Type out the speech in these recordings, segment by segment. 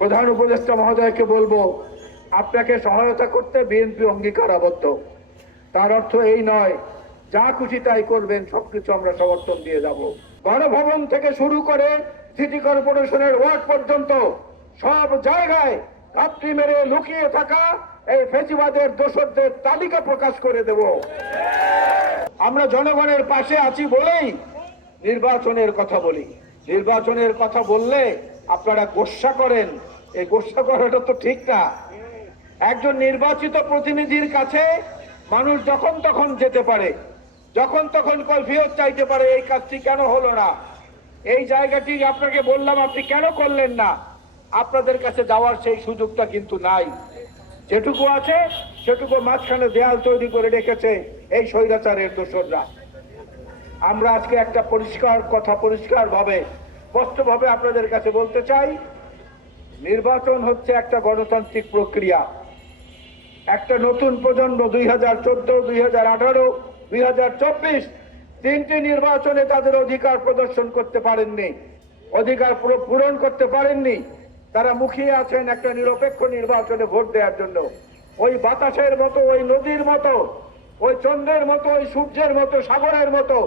প্রধান উপদেষ্টা মহোদয়কে বলবো, আপনাকে সহায়তা করতে বিএনপি অঙ্গীকারাবদ্ধ। তার অর্থ এই নয় যা খুশি তাই করবেন, সবকিছু আমরা সমর্থন দিয়ে যাব। গণভবন থেকে শুরু করে সিটি কর্পোরেশনের ওয়ার্ড পর্যন্ত সব জায়গায় ঘাপটি মেরে লুকিয়ে থাকা এই ফ্যাসিবাদের দোষরদের তালিকা প্রকাশ করে দেব। আমরা জনগণের পাশে আছি বলেই নির্বাচনের কথা বলি। নির্বাচনের কথা বললে আপনারা গোস্বা করেন, এই গোস্বা করাটা তো ঠিক না। একজন নির্বাচিত প্রতিনিধির কাছে মানুষ যখন তখন যেতে পারে, যখন তখন কৈফিয়ত চাইতে পারে এই কাজটি কেন হলো না, এই জায়গাটি আপনাকে বললাম আপনি কেন করলেন না। আপনাদের কাছে যাওয়ার সেই সুযোগটা কিন্তু নাই। যেটুকু আছে সেটুকু মাঝখানে দেয়াল তৈরি করে রেখেছে এই স্বৈরাচারের দোসররা। আমরা আজকে একটা পরিষ্কার কথা পরিষ্কারভাবে স্পষ্টভাবে আপনাদের কাছে বলতে চাই, নির্বাচন হচ্ছে একটা গণতান্ত্রিক প্রক্রিয়া। একটা নতুন প্রজন্ম 2014, 2018, 2024 তিনটি নির্বাচনে তাদের অধিকার প্রদর্শন করতে পারেননি, অধিকার পূরণ করতে পারেননি। তারা মুখিয়ে আছেন একটা নিরপেক্ষ নির্বাচনে ভোট দেওয়ার জন্য। ওই বাতাসের মতো, ওই নদীর মতো, ওই চন্দ্রের মতো, ওই সূর্যের মতো, সাগরের মতো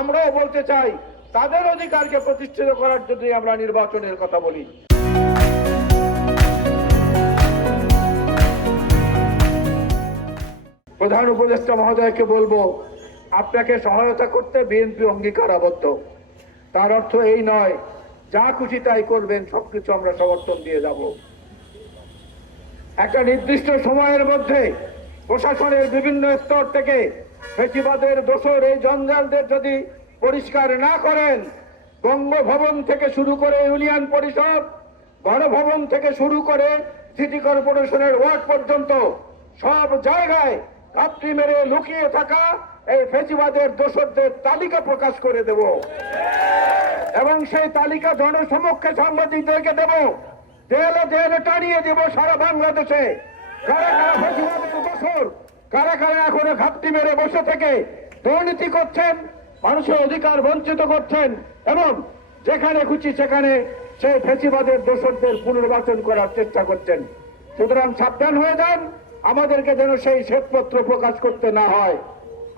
আমরাও বলতে চাই তাদের অধিকারকে প্রতিষ্ঠিত করার জন্যই আমরা নির্বাচনের কথা বলি। প্রধান উপদেষ্টা মহোদয়কে বলবো, আপনাকে সহায়তা করতে বিএনপি অঙ্গীকারাবদ্ধ। তার অর্থ এই নয় যা খুশি তাই করবেন, সবকিছু আমরা সমর্থন দিয়ে যাব। একটা নির্দিষ্ট সময়ের মধ্যে প্রশাসনের বিভিন্ন স্তর থেকে ফ্যাসিবাদের দোসর এই জঞ্জালদের যদি পরিষ্কার না করেন, বঙ্গভবন থেকে শুরু করে ইউনিয়ন পরিষদ, গণভবন থেকে শুরু করে সিটি কর্পোরেশনের ওয়ার্ড পর্যন্ত সব জায়গায় ঘাপটি মেরে লুকিয়ে থাকা এই ফ্যাসিবাদের দোসরদের তালিকা প্রকাশ করে দেব এবং সেই তালিকা জনসমক্ষে সাংবাদিকদেরকে দেব। দেয়ালে দেয়ালে টানিয়ে দেব সারা বাংলাদেশে। কারা কারা ফ্যাসিবাদের দোসর, কারা কারা এখনো ঘাপটি মেরে বসে থেকে দুর্নীতি করছেন, মানুষের অধিকার বঞ্চিত করছেন এবং যেখানে খুশি সেখানে সেই ফ্যাসিবাদের দোসরদের পুনর্বাচন করার চেষ্টা করছেন। সুতরাং সাবধান হয়ে যান, আমাদেরকে যেন সেই শ্বেতপত্র প্রকাশ করতে না হয়,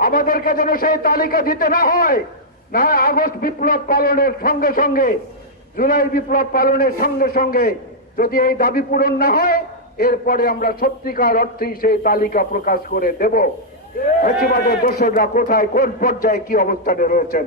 আমাদেরকে যেন সেই তালিকা দিতে না হয়। না আগস্ট বিপ্লব পালনের সঙ্গে সঙ্গে, জুলাই বিপ্লব পালনের সঙ্গে সঙ্গে যদি এই দাবি পূরণ না হয়, এরপরে আমরা সত্যিকার অর্থেই সেই তালিকা প্রকাশ করে দেব ফ্যাসিবাদের দোসররা কোথায়, কোন পর্যায়ে, কি অবস্থানে রয়েছেন।